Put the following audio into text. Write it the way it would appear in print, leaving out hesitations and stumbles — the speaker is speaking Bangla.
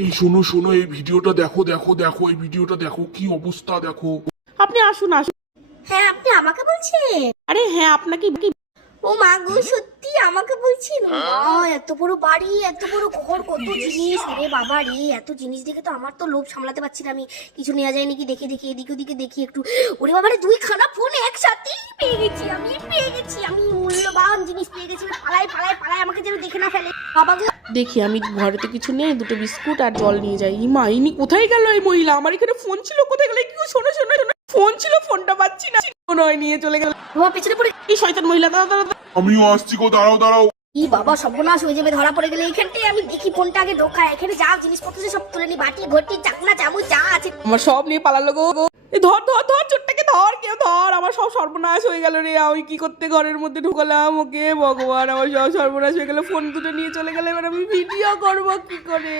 এই শোনো শোনো, এই ভিডিওটা দেখো দেখো দেখো, এই ভিডিওটা দেখো, কি অবস্থা দেখো। আপনি আসুন আসুন। হ্যাঁ, আপনি আমাকে বলছেন? আরে হ্যাঁ, আপনাকে ও মা গো, সত্যি আমাকে বলছেন? এত বড় বাড়ি, এত বড় ঘর, কত জিনিস! আরে বাবা রে, এত জিনিস দেখে তো আমার তো লোভ সামলাতে পারছি না। আমি কিছু নেওয়া যায় নাকি দেখে দেখে এদিক ওদিকে দেখি একটু। ওরে বাবা রে, 2খানা ফোন একসাথেই পেয়ে গেছি, আমি মূল্যবান জিনিস পেয়ে গেছি। পালাই পালাই পালাই, আমাকে যেন দেখে না ফেলে বাবা গো। দেখি, আমি ঘরে তো কিছু নেই, দুটো বিস্কুট আর জল নিয়ে যাই। ইমা, ইনি কোথায় গেল এই মহিলা? আমার এখানে ফোন ছিল, কোথায় গেল? কি গো, শোনো শোনো শোনো, ফোন ছিল, ফোনটা পাচ্ছি না। ফোন হয়, নিয়ে চলে গেল। বাবা পেছনে পড়ে। এই শয়তান মহিলা, দাঁড়াও দাঁড়াও দাঁড়াও। আমিও আসছি গো, দাঁড়াও দাঁড়াও। কি বাবা, সর্বনাশ হয়ে যাবে ধরা পড়ে গেলে। এখানটাই আমি দেখি ফোনটা আগে ঢোকা, এখানে যা জিনিসপত্র আছে সব তুলে নি, বাটি ঘটি চাকনা চামচ যা আছে। আমার সব নিয়ে পালালো গো। এই ধর ধর ধর, চোরটাকে ধর, কেউ ধর। আমার সব সর্বনাশ হয়ে গেল রে। আমি কি করতে ঘরের মধ্যে ঢুকালাম ওকে, ভগবান! আমার সব সর্বনাশ হয়ে গেল। ফোন দুটো নিয়ে চলে গেলে, এবার আমি ভিডিও করবো কি করে?